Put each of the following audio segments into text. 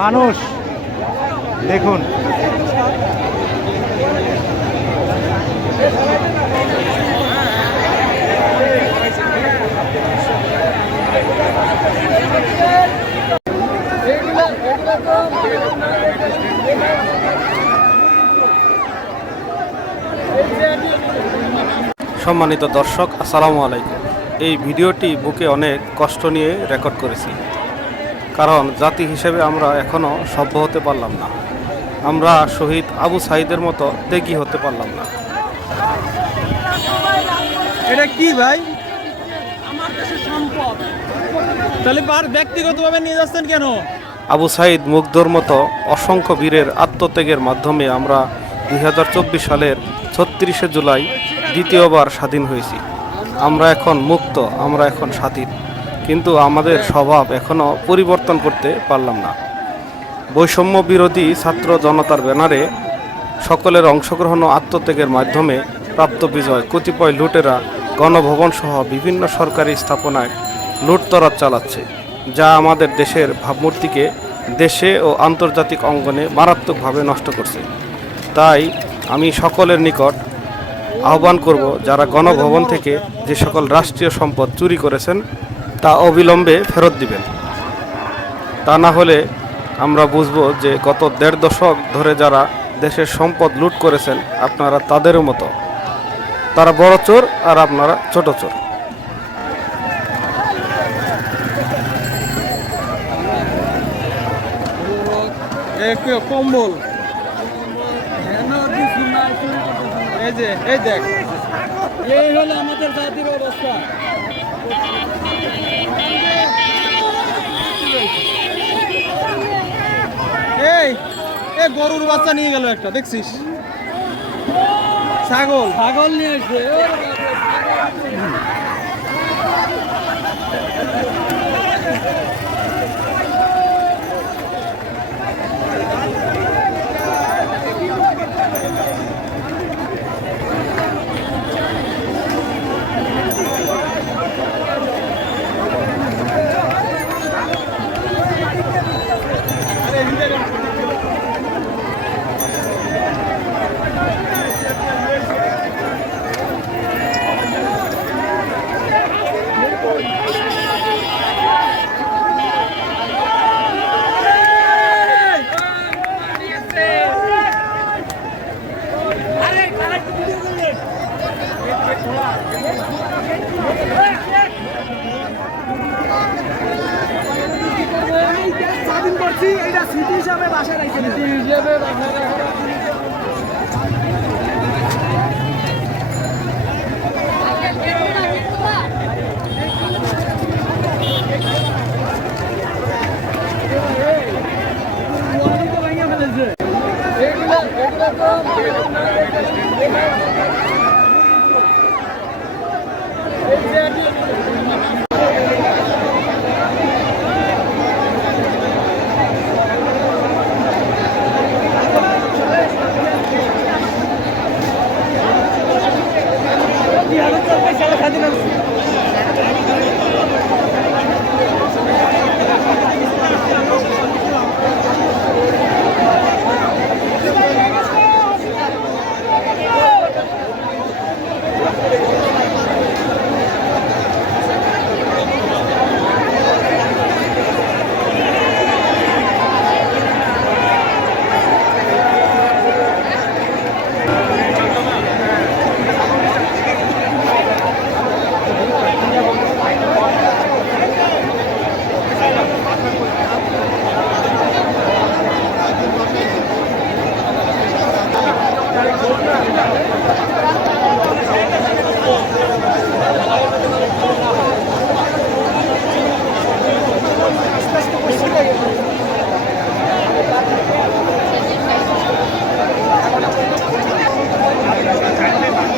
মানুষ দেখুন। সম্মানিত দর্শক, আসসালামু আলাইকুম। এই ভিডিওটি বুকে অনেক কষ্ট নিয়ে রেকর্ড করেছি, কারণ জাতি হিসেবে আমরা এখনও সভ্য হতে পারলাম না। আমরা শহীদ আবু সাঈদের মতো ত্যাগী হতে পারলাম না। এটা কি ভাই? আমার দেশের সম্পদ, তাহলে ব্যক্তিগতভাবে নিয়ে যাচ্ছেন কেন? আবু সাঈদ মুগ্ধর মতো অসংখ্য বীরের আত্মত্যাগের মাধ্যমে আমরা 2024 সালের 36শে জুলাই দ্বিতীয়বার স্বাধীন হয়েছি। আমরা এখন মুক্ত, আমরা এখন স্বাধীন, কিন্তু আমাদের স্বভাব এখনও পরিবর্তন করতে পারলাম না। বৈষম্য বিরোধী ছাত্র জনতার ব্যানারে সকলের অংশগ্রহণ ও আত্মত্যাগের মাধ্যমে প্রাপ্ত বিজয় কতিপয় লুটেরা গণভবন সহ বিভিন্ন সরকারি স্থাপনায় লুটতরাজ চালাচ্ছে, যা আমাদের দেশের ভাবমূর্তিকে দেশে ও আন্তর্জাতিক অঙ্গনে মারাত্মকভাবে নষ্ট করছে। তাই আমি সকলের নিকট আহ্বান করব, যারা গণভবন থেকে যে সকল রাষ্ট্রীয় সম্পদ চুরি করেছেন তা অবিলম্বে ফেরত দিবেন। তা না হলে আমরা বুঝব যে গত 1.5 দশক ধরে যারা দেশের সম্পদ লুট করেছেন আপনারা তাদেরও মতো। তারা বড় চোর আর আপনারা ছোট চোর। কম্বল এই দেখ, এই হলো আমাদের জাতির অবস্থা। এই গরুর বাচ্চা নিয়ে গেল একটা, দেখছিস? ছাগল নিয়ে আসবে। এটা স্মৃতি হিসাবে বাসায় রাখতে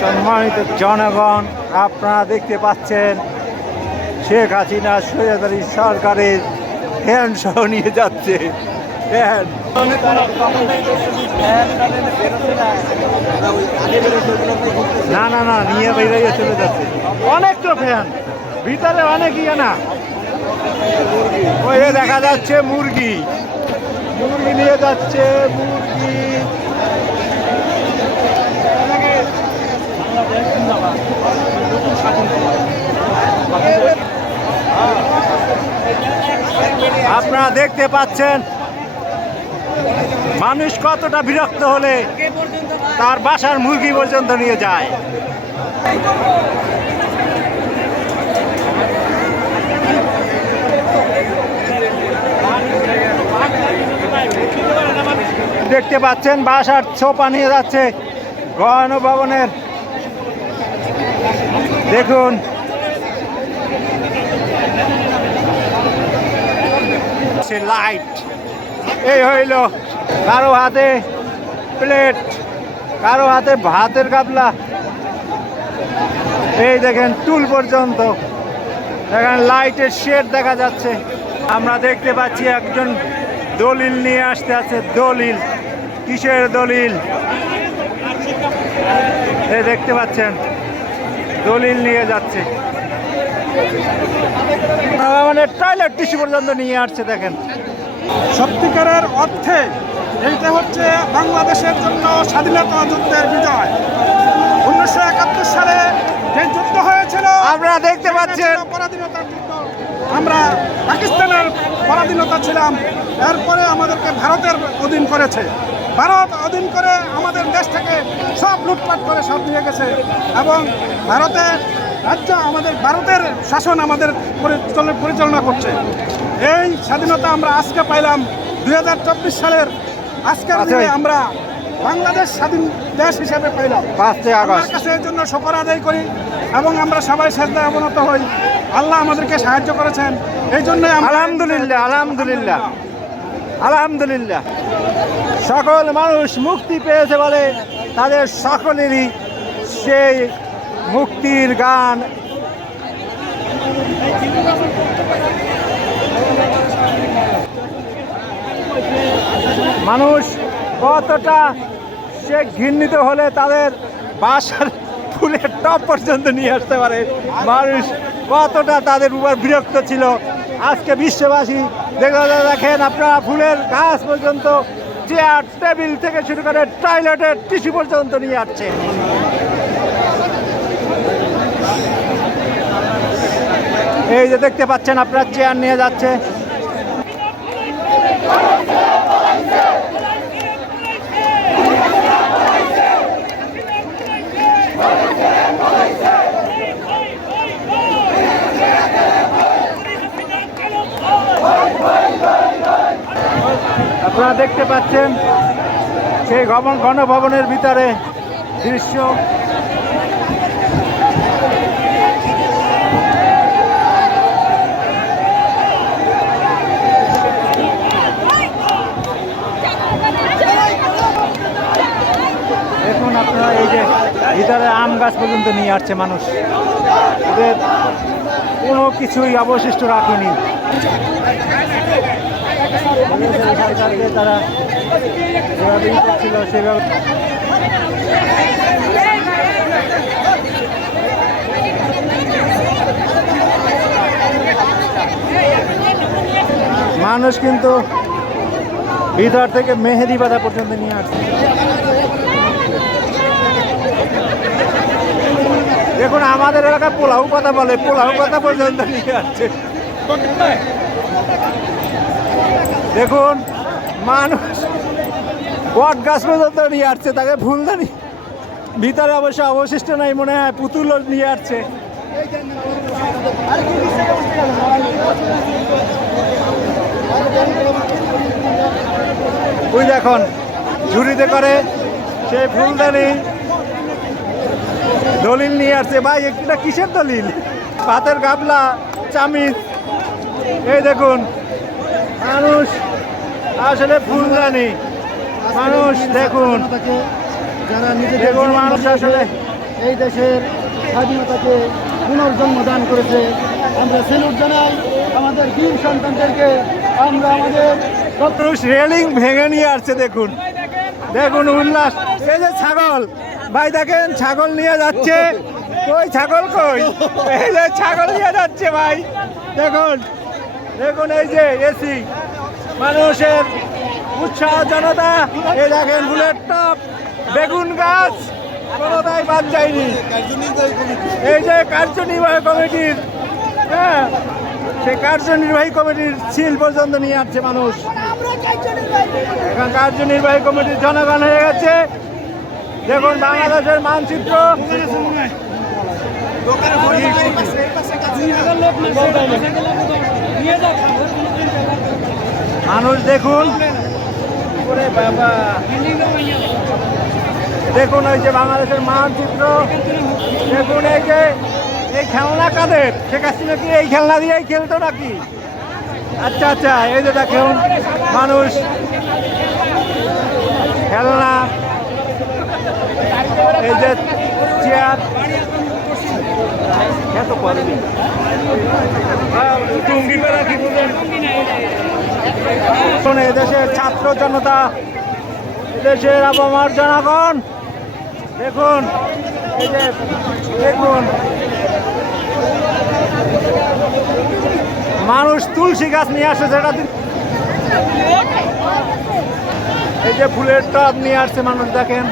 সম্মানিত জনগণ, আপনারা দেখতে পাচ্ছেন শেখ হাসিনা স্বৈরাচারী সরকারের ফ্যান সহ নিয়ে যাচ্ছে। ফ্যান না না না নিয়ে বেরিয়ে চলে যাচ্ছে। অনেক তো ফ্যান ভিতরে, অনেক ইয়ে না। ওই যে দেখা যাচ্ছে মুরগি, মুরগি নিয়ে যাচ্ছে মুরগি। আপনারা দেখতে পাচ্ছেন মানুষ কতটা বিরক্ত হলে তার বাসার মুরগি পর্যন্ত নিয়ে যায়। দেখতে পাচ্ছেন বাসার ছোপা নিয়ে যাচ্ছে গণভবনের। দেখুন লাইট, এই হইল কারো হাতে প্লেট, কারো হাতে ভাতের গাবলা, এই দেখেন টুল পর্যন্ত, দেখেন লাইটের শেড দেখা যাচ্ছে। আমরা দেখতে পাচ্ছি একজন দলিল নিয়ে আসতে আছে। দলিল, কিসের দলিল? এই দেখতে পাচ্ছেন দলিল নিয়ে যাচ্ছে, মানে টয়লেট টিস্যু পর্যন্ত নিয়ে আসছে। দেখেন সত্যিকারের অর্থে এইটা হচ্ছে বাংলাদেশের জন্য স্বাধীনতা যুদ্ধের বিজয়। 1971 সালে যে যুদ্ধ হয়েছিল, আপনারা দেখতে পাচ্ছেন পরাধীনতার যুদ্ধ। আমরা পাকিস্তানের পরাধীনতা ছিলাম, এরপরে আমাদেরকে ভারতের অধীন করেছে। ভারত অধীন করে আমাদের দেশ থেকে সব লুটপাট করে সব নিয়ে গেছে, এবং ভারতের রাজ্য, আমাদের ভারতের শাসন আমাদের পরিচালনা করছে। এই স্বাধীনতা আমরা আজকে পাইলাম 2024 সালের আজকের দিনে আমরা বাংলাদেশ স্বাধীন দেশ হিসেবে পাইলাম। 5 আমার আগস্ট। কাছে এর জন্য শুকর আদায় করি এবং আমরা সবাই সেজদায় অবনত হই। আল্লাহ আমাদেরকে সাহায্য করেছেন, এই জন্য আলহামদুলিল্লাহ, আলহামদুলিল্লাহ, আলহামদুলিল্লাহ। সকল মানুষ মুক্তি পেয়েছে বলে তাদের সকলেরই সেই মুক্তির গান। মানুষ কতটা সে ঘৃণিত হলে তাদের বাসার ফুলের টপ পর্যন্ত নিয়ে আসতে পারে। মানুষ কতটা তাদের উপর বিরক্ত ছিল। আজকে বিশ্ববাসী দেখেন আপনারা, ফুলের গাছ পর্যন্ত, চেয়ার টেবিল থেকে শুরু করে টয়লেটের টিস্যু পর্যন্ত নিয়ে আসছে। এই যে দেখতে পাচ্ছেন আপনার চেয়ার নিয়ে যাচ্ছে। আপনারা দেখতে পাচ্ছেন সেই গণভবনের ভিতরে দৃশ্য। দেখুন আপনারা, এই যে ভিতরে আম গাছ পর্যন্ত নিয়ে আসছে মানুষ। এদের কোনো কিছুই অবশিষ্ট রাখেনি। তারা যেভাবেই করছিল সেভাবে। মানুষ কিন্তু ভিতর থেকে মেহেদি বাঁধা পর্যন্ত নিয়ে আসছে। দেখুন আমাদের এলাকায় পোলাও কথা বলে, পোলাও কথা পর্যন্ত নিয়ে আসছে। দেখুন মানুষ বট গাছ পর্যন্ত নিয়ে আসছে, তাকে ফুলদানি। ভিতরে অবশ্য অবশিষ্ট নাই, মনে হয় পুতুল নিয়ে আসছে। ওই দেখুন ঝুড়িতে করে সেই ফুলদানি দলিল নিয়ে আসছে। ভাই এটা কিসের দলিল? ভাতের গাবলা, চামিচ। এই দেখুন মানুষ আসলে ফুলদানি। মানুষ দেখুন, দেখুন মানুষ আসলে এই দেশের স্বাধীনতাকে পুনর্জন্ম দান করেছে। আমরা সেলুট জানাই আমাদের বীর সন্তানদেরকে। আমরা আমাদের মানুষ রেলিং ভেঙে নিয়ে আসছে। দেখুন, দেখুন উল্লাস। এই যে ছাগল, ভাই দেখেন ছাগল নিয়ে যাচ্ছে। কই ছাগল কই? এই যে ছাগল নিয়ে যাচ্ছে ভাই, দেখুন দেখুন এই যে এসি মানুষের উৎসাহ জনতা, এই দেখেন ফুলের টপ, বেগুন গাছ, কোনোটাই বাদ যায়নি। এই যে কার্যনির্বাহী কমিটির, হ্যাঁ, সেই কার্যনির্বাহী কমিটির সিল পর্যন্ত নিয়ে আসছে মানুষ। এখন কার্যনির্বাহী কমিটির জনগণ হয়ে গেছে। দেখুন বাংলাদেশের মানচিত্র, মানুষ দেখুন, ওরে বাবা, দেখুন এই যে বাংলাদেশের মানচিত্র, দেখুন এই যে এই খেলনা কাদের, শেখ হাসিনা কি এই খেলনা দিয়েই খেলতো নাকি? আচ্ছা আচ্ছা, এই যে দেখুন মানুষ খেলনা, এই যে চেয়ার, এত পারবি এদেশের ছাত্র জনতা, এদেশের আবহাওয়ার জনগণ, দেখুন এই যে দেখুন মানুষ তুলসী গাছ নিয়ে আসে, যেটা এই যে ফুলের টব নিয়ে আসছে মানুষ, দেখেন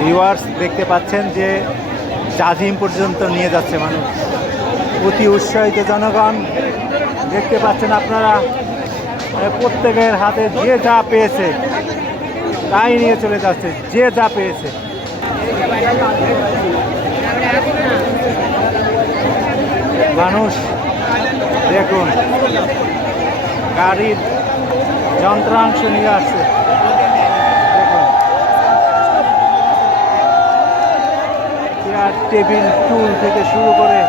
ভিউয়ার্স দেখতে পাচ্ছেন যে জাজিম পর্যন্ত নিয়ে যাচ্ছে মানুষ, অতি উৎসাহিত জনগণ দেখতে পাচ্ছেন আপনারা। প্রত্যেকের হাতে যে যা পেয়েছে তাই নিয়ে চলে যাচ্ছে, যে যা পেয়েছে। মানুষ দেখুন গাড়ির যন্ত্রাংশ নিয়ে আসছে, দেখুন চেয়ার টেবিল টুল থেকে শুরু করে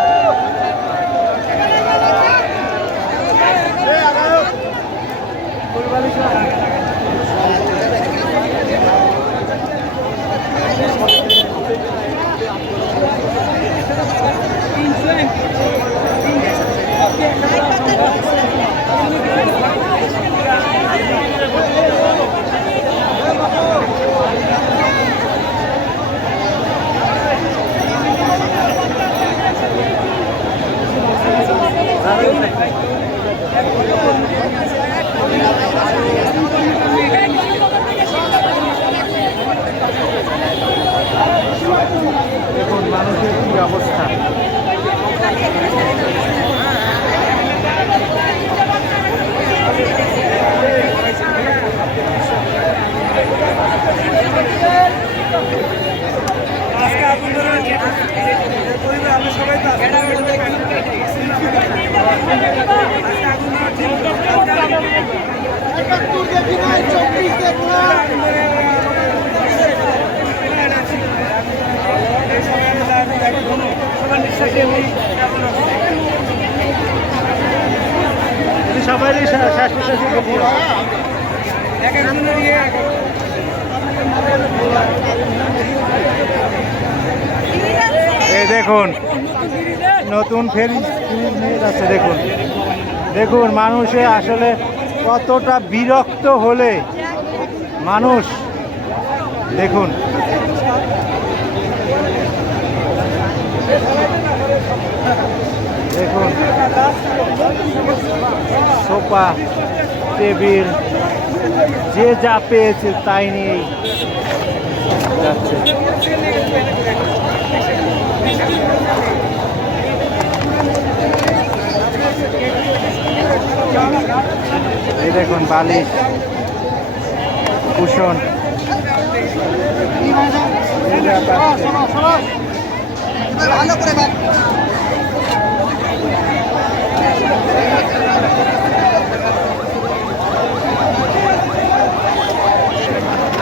দেখুন মানুষের কি অবস্থা। সবাই এই দেখুন নতুন ফেরি নিয়ে যাচ্ছে, দেখুন দেখুন মানুষে আসলে কতটা বিরক্ত হলে মানুষ, দেখুন দেখুন সোফা টেবিল যে যা পেয়েছে তাই নিয়েই যাচ্ছে। এই দেখুন বালিশ, কুশন,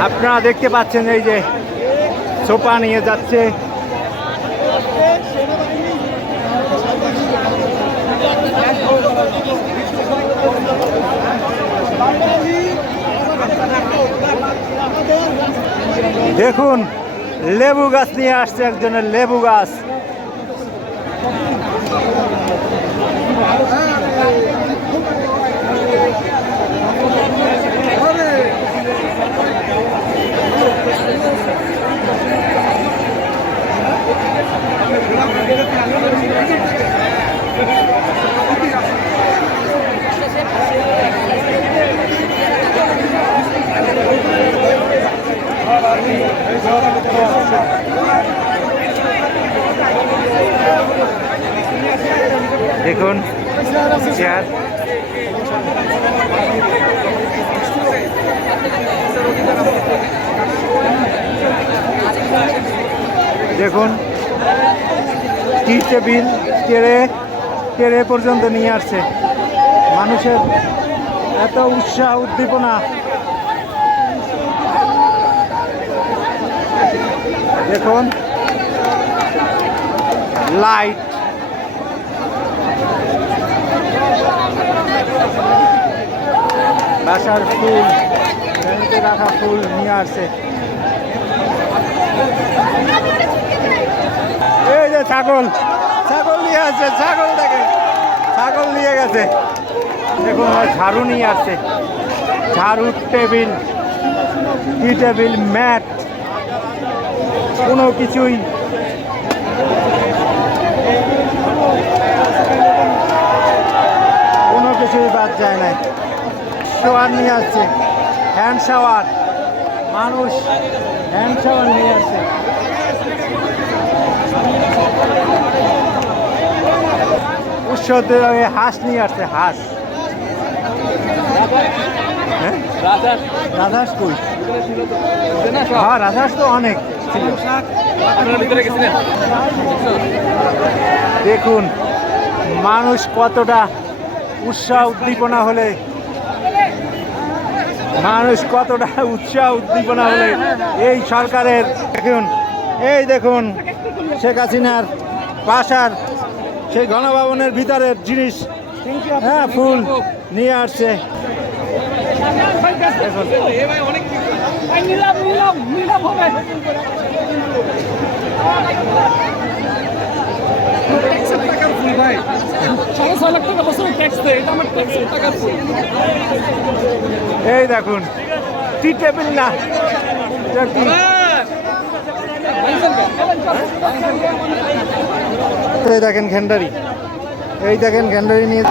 আপনারা দেখতে পাচ্ছেন এই যে সোফা নিয়ে যাচ্ছে। দেখুন লেবু গাছ নিয়ে আসছে একজনের, লেবু গাছ। দেখুন চেয়ার, দেখুন টি টেবিল কেড়ে কেড়ে পর্যন্ত নিয়ে আসছে। মানুষের এত উৎসাহ উদ্দীপনা, দেখুন লাইট, বাসার ফুল, ব্যাংকে রাখা ফুল নিয়ে আসছে। এই যে ছাগল, ছাগল নিয়ে আসছে, ছাগল দেখে, ছাগল নিয়ে গেছে। দেখুন ঝাড়ু নিয়ে আসছে, ঝাড়ু, টেবিল, টি টেবিল, ম্যাট, কোনো কিছুই বাদ যায় না। শাওয়ার নিয়ে আসছে, হ্যান্ড শাওয়ার, মানুষ হ্যান্ড শাওয়ার নিয়ে আসছে। উৎসব হাঁস নিয়ে আসছে, হাঁস। হ্যাঁ? রাজহাঁস কই? হ্যাঁ, রাজহাঁস তো অনেক ছিল। দেখুন মানুষ কতটা উৎসাহ উদ্দীপনা হলে, মানুষ কতটা উৎসাহ উদ্দীপনা হলে এই সরকারের, দেখুন এই দেখুন শেখ হাসিনার বাসার সেই গণভবনের ভিতরের জিনিস, হ্যাঁ, ফুল নিয়ে আসছে। দেখুন এই দেখুন টি টেবিল না, এটা কি? এই দেখেন ঘ্যান্ডারি, এই দেখেন ঘ্যান্ডারি নিয়ে